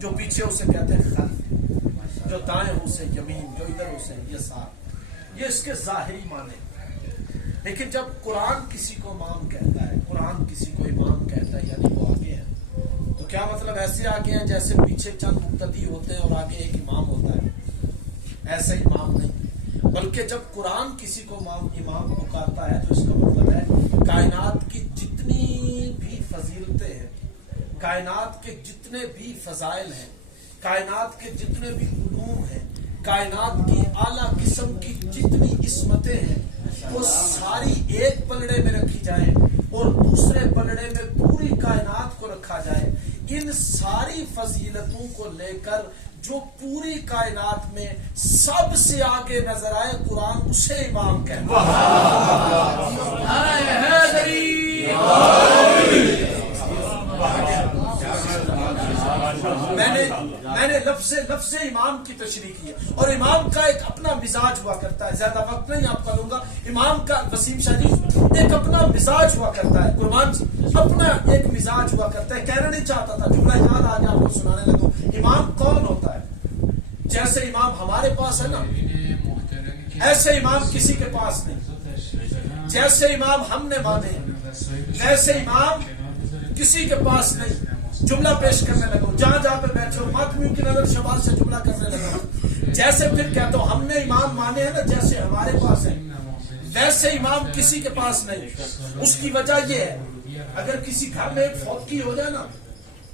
جو پیچھے اسے کہتے ہیں خلف، جو دائیں اسے یمین، جو ادھر اسے یسار، یہ اس کے ظاہری معنی۔ لیکن جب قرآن کسی کو امام کہتا ہے، قرآن کسی کو امام کہتا ہے یعنی وہ آگے ہے، تو کیا مطلب ایسے آگے ہیں جیسے پیچھے چند مقتدی ہوتے ہیں اور آگے ایک امام ہوتا ہے؟ ایسا امام نہیں، بلکہ جب قرآن کسی کو امام پکارتا ہے تو اس کا مطلب ہے کائنات کی جتنی بھی فضیلتیں ہیں، کائنات کے جتنے بھی فضائل ہیں، کائنات کے جتنے بھی علوم ہیں، کائنات کی اعلیٰ قسم کی جتنی عصمتیں ہیں، وہ ساری ایک پلڑے میں رکھی جائیں اور دوسرے پلڑے میں پوری کائنات کو رکھا جائے۔ ان ساری فضیلتوں کو لے کر جو پوری کائنات میں سب سے آگے نظر آئے، قرآن اسے امام کہتا ہے۔ میں نے لفظ امام کی تشریح کی ہے، اور امام کا ایک اپنا مزاج ہوا کرتا ہے۔ زیادہ وقت نہیں آپ کا لوں گا، امام کا وسیم شاہ جی ایک اپنا مزاج ہوا کرتا ہے، قربان جی اپنا ایک مزاج ہوا کرتا ہے۔ کہنا نہیں چاہتا تھا، جملہ یاد آج آپ کو سنانے لگوں۔ امام کون ہوتا ہے؟ جیسے امام ہمارے پاس ہے نا، ایسے امام کسی کے پاس نہیں۔ جیسے امام ہم نے مانے ویسے امام کسی کے پاس نہیں۔ جملہ پیش کرنے لگا، جہاں جہاں پہ بیٹھے ہو ماتمیوں کی نظر شمال سے جملہ کرنے لگا۔ جیسے پھر کہتا ہوں ہم نے امام مانے ہیں نا، جیسے ہمارے پاس ہے ویسے امام کسی کے پاس نہیں۔ اس کی وجہ یہ ہے، اگر کسی گھر میں ایک فوتگی ہو جائے نا،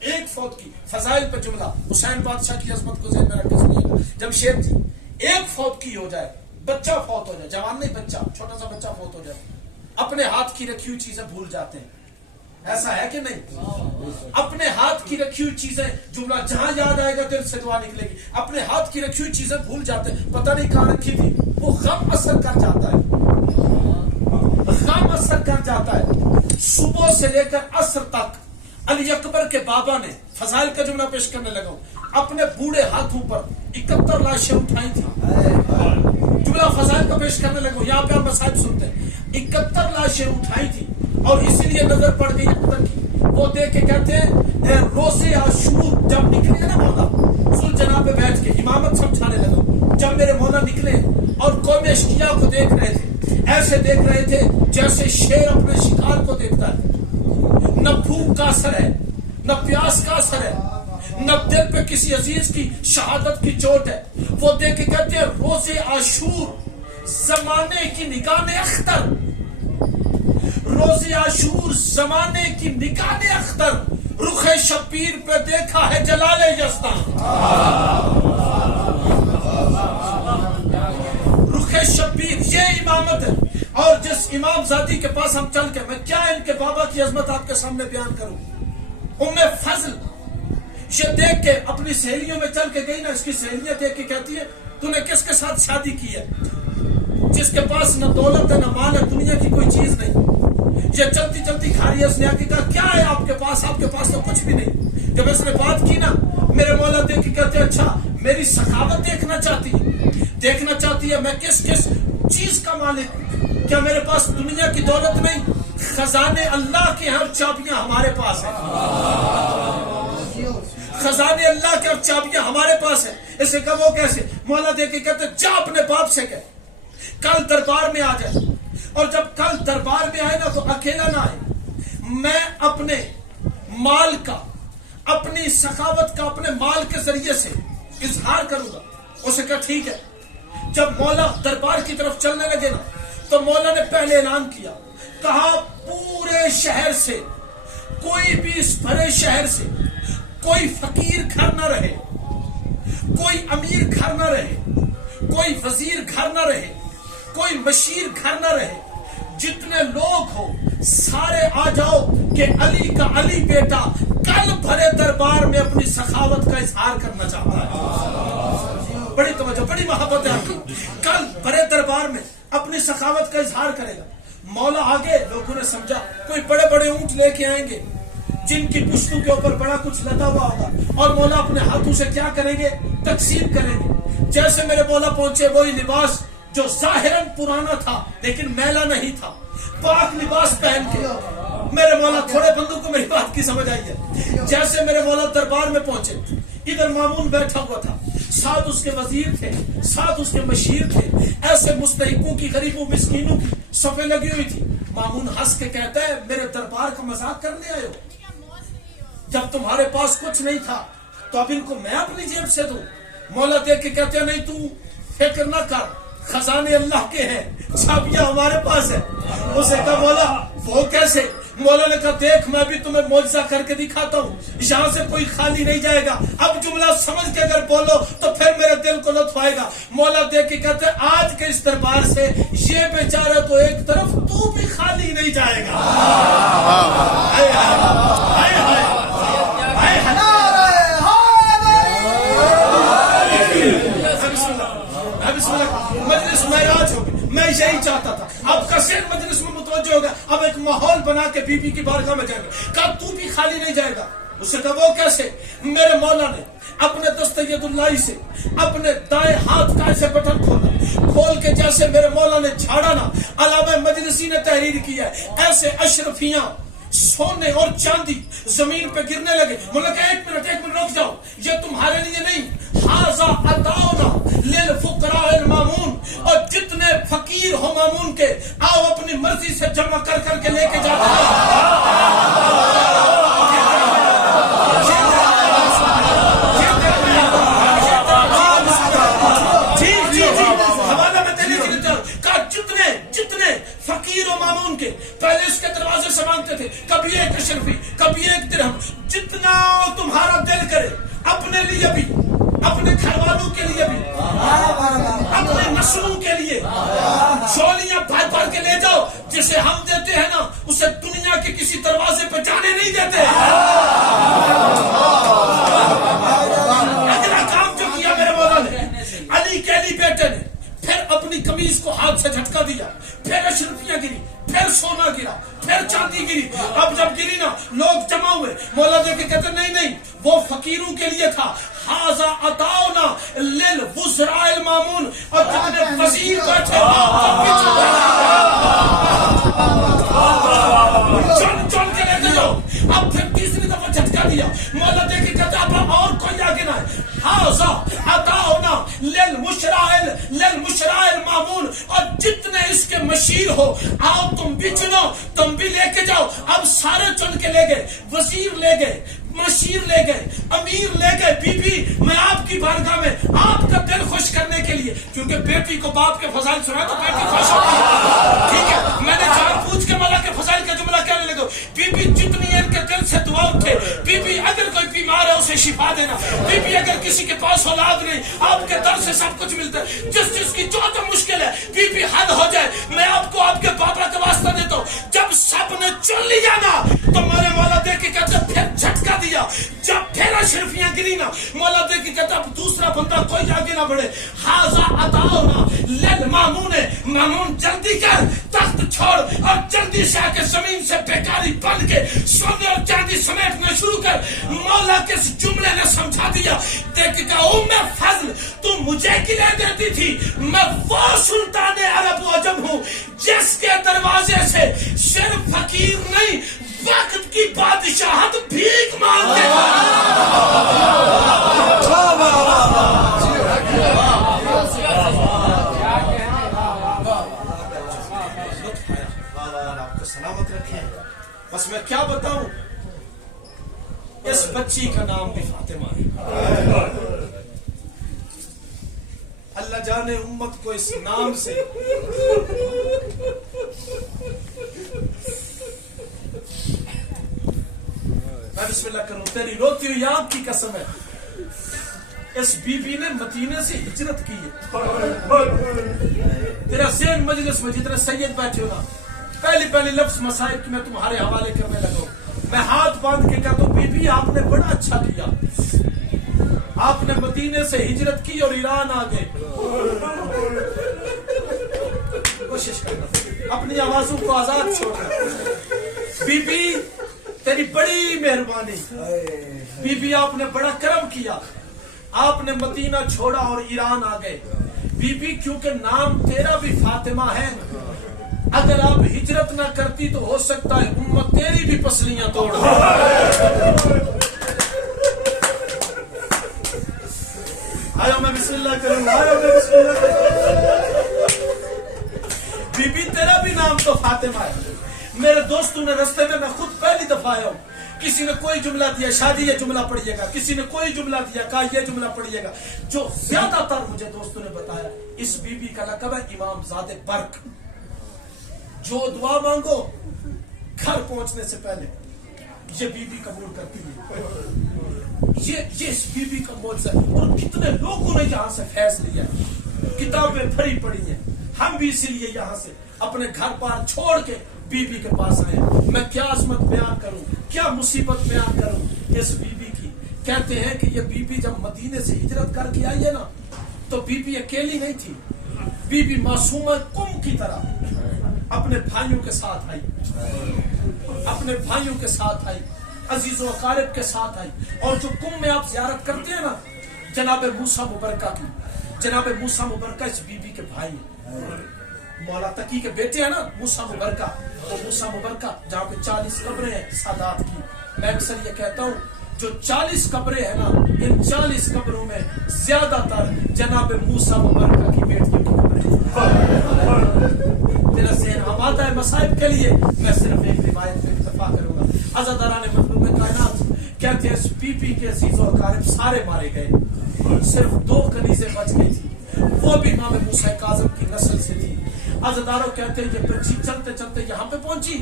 ایک فوتگی، فضائل پہ جملہ حسین بادشاہ کی عظمت کو ذہن میں رکھ کے سنیے گا، جمشید جی ایک فوتگی ہو جائے، بچہ فوت ہو جائے، جوان نہیں بچہ، چھوٹا سا بچہ فوت ہو جائے، اپنے ہاتھ کی رکھی ہوئی چیزیں بھول جاتے ہیں، ایسا ہے کہ نہیں؟ اپنے ہاتھ کی رکھی ہوئی چیزیں، جملہ جہاں یاد آئے گا دل سے دعا نکلے گی، اپنے ہاتھ کی رکھی ہوئی چیزیں بھول جاتے ہیں، پتہ نہیں کہاں رکھی تھی، وہ غم اثر کر جاتا ہے، غم اثر کر جاتا ہے۔ صبح سے لے کر عصر تک علی اکبر کے بابا نے، فضائل کا جملہ پیش کرنے لگا ہوں، اپنے بوڑھے ہاتھوں پر 71 لاشیں اٹھائی تھی۔ جملہ فضائل کا پیش کرنے لگا ہوں، یہاں پہ ہم مسائل سنتے ہیں، 71 لاشیں اٹھائی تھی، اور اسی لیے نظر پڑ گئی اب تک کی۔ وہ دیکھ کے کہتے ہیں روزے عاشور جب نکلے نا مولا، سلطنت پہ بیٹھ کے امامت سمجھانے لگا، جب میرے مولا نکلے اور قوم اشقیاء کو دیکھ رہے تھے، ایسے دیکھ رہے تھے جیسے شیر اپنے شکار کو دیکھتا ہے، نہ بھوک کا اثر ہے، نہ پیاس کا اثر ہے، نہ دل پہ کسی عزیز کی شہادت کی چوٹ ہے۔ وہ دیکھ کے کہتے ہیں روزے عاشور زمانے کی نگاہ اختر، روزے عاشور زمانے کی نگاہ اختر، رخ شبیر پہ دیکھا ہے جلال یزدان، رخ شبیر یہ امامت ہے۔ اور جس امام ذاتی کے پاس ہم چل کے، میں کیا ان کے بابا کی عظمت آپ کے سامنے بیان کروں، ام فضل یہ دیکھ کے اپنی سہیلیوں میں چل کے گئی نا، اس کی سہیلیاں دیکھ کے کہتی ہے تو نے کس کے ساتھ شادی کی ہے؟ جس کے پاس نہ دولت ہے نہ مال ہے، دنیا کی کوئی چیز نہیں۔ یہ چلتی چلتی کھاری اس نے آ کے کہا کیا ہے آپ کے پاس تو کچھ بھی نہیں۔ جب اس نے بات کی نا، میرے مولا دیکھ کے کہتے اچھا میری سخاوت دیکھنا چاہتی ہے، میں کس چیز کا مالک ہوں؟ کیا میرے پاس دنیا کی دولت نہیں؟ خزانے اللہ کے ہر چابیاں ہمارے پاس ہیں، خزانے اللہ کے ہر چابیاں ہمارے پاس ہیں۔ اسے کہا وہ کیسے؟ مولا دیکھ کے کہتے جا اپنے باپ سے کہ کل دربار میں آ جائے، اور جب کل دربار میں آئے نا تو اکیلا نہ آئے، میں اپنے مال کا، اپنی سخاوت کا اپنے مال کے ذریعے سے اظہار کروں گا۔ اسے کہا ٹھیک ہے۔ جب مولا دربار کی طرف چلنے لگے نا تو مولا نے پہلے اعلان کیا، کہا پورے شہر سے، کوئی بھی اس بڑے شہر سے کوئی فقیر گھر نہ رہے، کوئی امیر گھر نہ رہے، کوئی وزیر گھر نہ رہے، کوئی مشیر گھر نہ رہے، جتنے لوگ ہو سارے آ جاؤ کہ علی کا علی بیٹا کل بھرے دربار میں اپنی سخاوت کا اظہار کرنا چاہتا ہے۔ بڑی توجہ، بڑی محبت ہے آپ کی۔ کل بھرے دربار میں اپنی سخاوت کا اظہار کرے گا۔ مولا آگے، لوگوں نے سمجھا کوئی بڑے بڑے اونٹ لے کے آئیں گے جن کی پشتوں کے اوپر بڑا کچھ لدا ہوا ہوگا، اور مولا اپنے ہاتھوں سے کیا کریں گے؟ تقسیم کریں گے۔ جیسے میرے مولا پہنچے، وہی لباس جو ظاہراً پرانا تھا لیکن میلا نہیں تھا، پاک لباس پہن کے میرے مولا، تھوڑے بندوں کو میری بات کی سمجھ آئی ہے، جیسے میرے مولا دربار میں پہنچے، ادھر مامون بیٹھا ہوا تھا، ساتھ اس کے وزیر تھے، ساتھ اس کے مشیر تھے، ایسے مستحقوں کی، غریبوں مسکینوں کی صفیں لگی ہوئی تھی۔ مامون ہنس کے کہتا ہے میرے دربار کا مذاق کرنے آئے ہو؟ جب تمہارے پاس کچھ نہیں تھا تو اب ان کو میں اپنی جیب سے دوں؟ مولا دیکھ کے کہتے ہیں نہیں تو فکر نہ کر، خزانے اللہ کے ہیں، چابیاں ہمارے پاس ہے۔ اسے کہا مولا وہ کیسے؟ مولا نے کہا دیکھ میں بھی تمہیں معجزہ کر کے دکھاتا ہوں، یہاں سے کوئی خالی نہیں جائے گا، اب جملہ سمجھ کے اگر بولو تو پھر میرے دل کو لطف آئے گا۔ مولا دیکھ کے کہتے ہیں آج کے اس دربار سے یہ بیچارہ تو ایک طرف، تو بھی خالی نہیں جائے گا۔ ہائے ہائے ہائے ہائے ہائے مجلس معراج ہوگی، میں یہی چاہتا تھا۔ اب کا سین مجلس میں متوجہ ہوگا، اب ایک ماحول بنا کے بی بی کی بارگاہ میں جائیں گے۔ کہا تو بھی خالی نہیں جائے گا؟ اس سے کہا وہ کیسے؟ میرے مولا نے اپنے دست ید اللہ سے اپنے دائیں ہاتھ کا ایسے بٹن کھولا، کھول کے جیسے میرے مولا نے جھاڑا نا، علامہ مجلسی نے تحریر کیا ہے، ایسے اشرفیاں سونے اور چاندی زمین پہ گرنے لگے۔ مولا کہ ایک منٹ رک جاؤ، یہ تمہارے لیے نہیں، ھذا عطاؤنا للفقراء المامون، اور جتنے فقیر ہو مامون کے آؤ اپنی مرضی سے جمع کر کر کے لے کے جاتا حوالہ میں دینے کے لیے کہا جتنے فقیر و مامون کے پہلے اس کے دروازے سے مانگتے تھے، کبھی ایک اشرفی کبھی ایک درہم، جتنا تمہارا دل کرے، اپنے لیے بھی، اپنے گھر والوں کے لیے بھی، اپنے نسلوں کے لیے جولیاں بھر کے لے جاؤ۔ جسے ہم دیتے ہیں نا اسے دنیا کے کسی دروازے پہ جانے نہیں دیتے۔ اگلا کام جو کیا میرے مولا نے، علی کے علی بیٹے نے پھر اپنی قمیض کو ہاتھ سے جھٹکا دیا، پھر اشرفیاں گری، پھر سونا گرا، پھر چاندی گری۔ اب جب گری نا لوگ جمع ہوئے، مولا دیکھ کے کہتے نہیں وہ فقیروں کے لیے تھا، ھذا عطاؤنا للوزراء المامون، اور جتنے وزیر بیٹھے چن کے لے کے جاؤ۔ اب پھر تیسری دفعہ جھٹکا دیا، مولا دیکھ کے کہتے اب اور کوئی آگے نہ ہے، ھذا عطاؤنا للمشراء المامون، اور جتنے اس کے مشیر ہو آؤ تم بھی چنو، تم بھی لے کے جاؤ۔ اب سارے چن کے لے گئے، وزیر لے گئے، مشیر لے گئے، امیر لے گئے۔ بی بی میں آپ کی بارگاہ میں آپ کا دل خوش کرنے کے لیے، کیونکہ بیٹی کو باپ کے فضائل سنا تو بیٹی خوش ہوتی ہے، ٹھیک ہے، میں نے جان پوچھ کے مولا کے فضائل کا جملہ کہنے لگا۔ بی بی جتنی ان کے دل سے دعا اٹھے، بی بی اگر کوئی بیمار ہے اسے شفا دینا، بی بی اگر کسی کے پاس اولاد نہیں آپ کے در سے سب کچھ ملتا ہے، جس کی جو تو مشکل ہے بی بی حل ہو جائے۔ میں آپ کو آپ کے پاپا کا واسطہ دیتا ہوں، جب سب نے چن لیا نا تو میرے مولا دیکھ کے کہتے پھر جھٹکا دیا، جب پھر اشرفیاں گری نا مولا دیکھ کے کہتا اب دوسرا بندہ کوئی آگے نہ بڑھے، ھذا عطاؤنا للمامون، مامون جلدی کر، تخت چھوڑ اور جلدی سے آ کے زمین سے بیکاری بن کے سونے اور چاندی سمیٹنا شروع کر۔ مولا کے اس جملے نے سمجھا دیا، دیکھ کہ ام فضل تو مجھے کلے دیتی تھی، میں وہ سلطان عرب و عجم ہوں جس کے دروازے سے صرف فقیر نہیں وقت کی بادشاہت بھیک مانگتے ہیں۔ آپ کو سلامت رکھیں۔ بس میں کیا بتاؤں، اس بچی کا نام بھی فاطمہ ہے۔ اللہ جانے امت کو اس نام سے میں بسم اللہ کروں، تیری روتی ہوئی آنکھ کی قسم ہے، اس بی بی نے مدینے سے ہجرت کی ہے۔ تیرا ذہن مجلس میں جتنے سید بیٹھے ہو نا، پہلی لفظ مسائب کی میں تمہارے حوالے کرنے لگا ہوں۔ میں ہاتھ باندھ کے کہتا ہوں بی بی آپ نے بڑا اچھا کیا، آپ نے مدینے سے ہجرت کی اور ایران آ گئے۔ کوشش کرنا اپنی آوازوں کو آزاد چھوڑنا۔ بی بی تیری بڑی مہربانی، بی بی آپ نے بڑا کرم کیا، آپ نے مدینہ چھوڑا اور ایران آ گئے۔ بی بی کیونکہ نام تیرا بھی فاطمہ ہے، اگر آپ ہجرت نہ کرتی تو ہو سکتا ہے امت تیری بھی پسلیاں توڑ۔ آیا میں بسم اللہ کروں گا, آیا میں بسم اللہ کروں. بی بی تیرا بھی نام تو فاطمہ ہے. میرے دوستوں نے رستے میں خود پہلی دفعہ آیا ہوں. کسی نے کوئی جملہ دیا, شادی یہ جملہ پڑھیے گا, کسی نے کوئی جملہ دیا, کہا یہ جملہ پڑھیے گا. جو زیادہ تر مجھے دوستوں نے بتایا, اس بی بی کا لقب ہے امام زادہ برق. جو دعا مانگو گھر پہنچنے سے پہلے یہ بی بی قبول کرتی ہے. یہ اس بی بی کا معجزہ ہے. اور کتنے لوگوں نے یہاں سے فیض لیا ہے, کتابیں بھری پڑی ہیں. ہم بھی اسی لیے یہاں سے اپنے گھر بار چھوڑ کے بی بی کے پاس آئے. میں کیا عظمت بیان کروں, کیا مصیبت بیان کروں اس بی بی کی. کہتے ہیں کہ یہ بی بی جب مدینے سے ہجرت کر کے آئی ہے نا, تو بی بی اکیلی نہیں تھی. بی بی معصومہ کم کی طرح اپنے بھائیوں کے ساتھ آئی, اپنے بھائیوں کے ساتھ آئی, عزیز و اقارب کے ساتھ آئی. اور جو کم میں آپ زیارت کرتے ہیں نا جناب موسیٰ مبرکہ کی, جناب موسیٰ مبرکہ اس بی بی کے بھائی ہیں. مولا تقی کے بیٹے ہیں نا موسیٰ مبرکہ, وہ موسیٰ مبرکہ جہاں پہ 40 قبریں ہیں سادات کی. میں اکثر یہ کہتا ہوں جو 40 قبریں ہیں نا, ان 40 قبروں میں زیادہ تر جناب موسیٰ مبرکہ کی بیٹیوں کی قبریں. میرا ذہن آمادہ ہے مصائب کے لیے. میں صرف ایک روایت پہ اکتفا کروں گا. عزاداران مظلوم کائنات کہتے ہیں اس بی بی کے عزیز و اقارب سارے مارے گئے, صرف 2 کنیزیں بچ گئی تھی, وہ بھی امام موسیٰ کاظم کی نسل سے تھی. عزاداروں کہتے ہیں یہ بچی چلتے چلتے یہاں پہ پہنچی.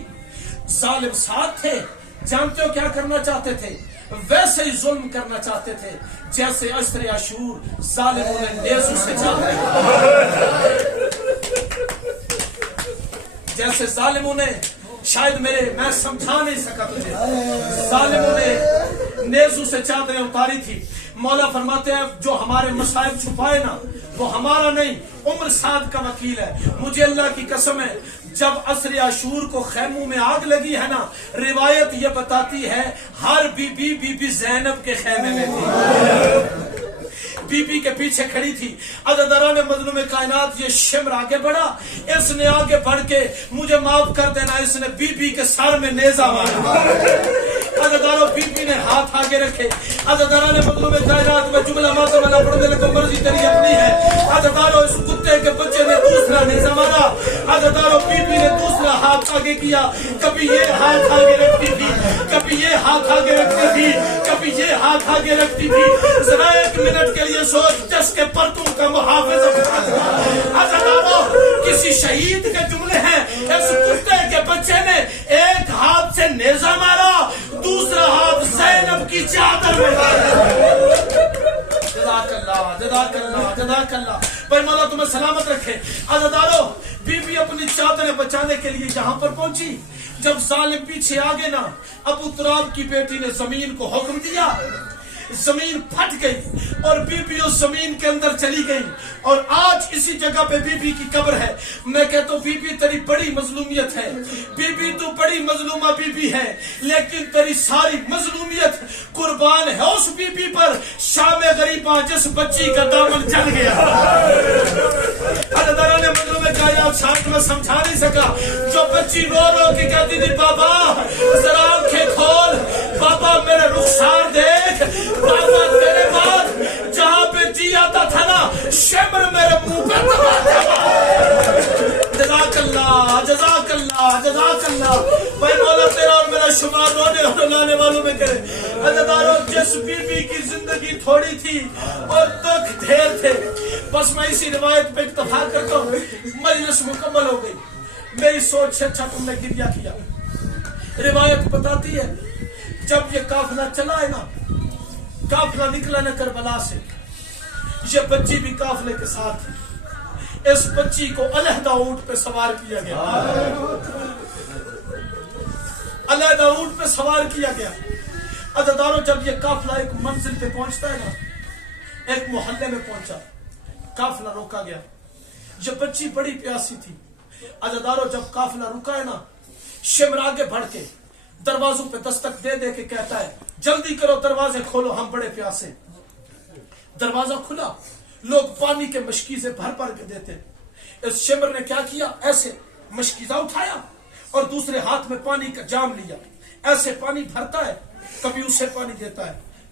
ظالم ساتھ تھے, جانتے ہو کیا کرنا چاہتے تھے؟ ویسے ہی ظلم کرنا چاہتے تھے جیسے عشر عاشور ظالموں نے نیزوں سے چاہتے ہیں. جیسے ظالموں نے, شاید میں سمجھا نہیں سکا تجھے, ظالموں نے نیزوں سے چادریں اتاری تھی. مولا فرماتے ہیں جو ہمارے مصائب چھپائے نا وہ ہمارا نہیں, عمر سعد کا وکیل ہے. مجھے اللہ کی قسم ہے جب عصر عاشور کو خیموں میں آگ لگی ہے نا, روایت یہ بتاتی ہے ہر بی بی زینب کے خیمے میں تھی, بی بی کے پیچھے کھڑی تھی. عزاداران مظلوم کائنات یہ شمر آگے بڑھا, اس نے آگے بڑھ کے مجھے معاف کر دینا, اس نے بی بی کے سر میں نیزہ مارا. عزاداروں بی بی نے ہاتھ آگے رکھے. عزاداران مظلوم کائنات میں جملہ ماتم نہ پڑھنے لگا, مرضی تیری اپنی ہے. عزاداروں اس کتے کے بچے نے دوسرا نیزہ مارا. عزاداروں بی بی نے دوسرا ہاتھ آگے کیا. کبھی یہ ہاتھ آگے رکھتی تھی, کبھی یہ ہاتھ آگے رکھتی تھی, کبھی یہ ہاتھ آگے رکھتی تھی. ذرا 1 منٹ کے لیے سوچ, جس کے پرتوں کا محافظ عزاداروں کسی شہید کے جملے ہیں. اس کتے کے بچے نے ایک ہاتھ سے نیزہ مارا, دوسرا ہاتھ زینب کی چادر میں مارا. جزاک اللہ, جزاک اللہ, جزاک اللہ. بھائی مولا تمہیں سلامت رکھے. عزاداروں بی بی اپنی چادریں بچانے کے لیے یہاں پر پہنچی. جب ظالم پیچھے آگے نا, ابو تراب کی بیٹی نے زمین کو حکم دیا, زمین پھٹ گئی اور بی بی اس زمین کے اندر چلی گئی. اور آج اسی جگہ پہ بی بی کی قبر ہے. میں کہتا ہوں بی بی تیری بڑی مظلومیت ہے, بی بی تو بڑی مظلومہ بی بی ہے, لیکن تیری ساری مظلومیت قربان ہے اس بی بی پر, شام غریباں جس بچی کا دامن چل گیا. عزاداران مظلوم کائنات شاید میں سمجھا نہیں سکا. جو بچی رو رو کے کہتی تھی بابا ذرا آنکھیں کھول, بابا میرے رخسار دیکھ, بابا تیرے بعد جہاں پہ جی آتا تھا نا شمر میرے منہ پہ دبا. جزاک اللہ, جزاک اللہ, جزاک اللہ. بھائی مولا تیرا اور میرا شمار رونے اور رلانے والوں میں کرے. عزاداروں جس بی بی کی زندگی تھوڑی تھی اور دکھ ڈھیر تھے, بس میں اسی روایت پہ اکتفا کرتا ہوں. مجلس مکمل ہو گئی, میری سوچ سے اچھا تم نے گریا کیا. روایت بتاتی ہے جب یہ قافلہ چلا ہے نا, قافلہ نکلا نہ کربلا سے, یہ بچی بھی قافلے کے ساتھ تھی. اس بچی کو علیحدہ اونٹ پہ سوار کیا گیا, علیحدہ اونٹ پہ سوار کیا گیا. عزاداروں جب یہ قافلہ ایک منزل پہ پہنچتا ہے نا, ایک محلے میں پہنچا, قافلہ روکا گیا. یہ بچی بڑی پیاسی تھی. عزاداروں جب قافلہ رکا ہے نا, شمر آگے بڑھ کے دروازوں پہ دستک دے دے کے کہتا ہے جلدی کرو دروازے کھولو, ہم بڑے پیاسے. دروازہ کھلا, لوگ پانی کے مشکیزیں بھر بھر کے دیتے. اس شمر نے کیا کیا, ایسے مشکیزہ اٹھایا اور دوسرے ہاتھ میں پانی کا جام لیا, ایسے پانی بھرتا ہے, کبھی اسے پانی دیتا ہے,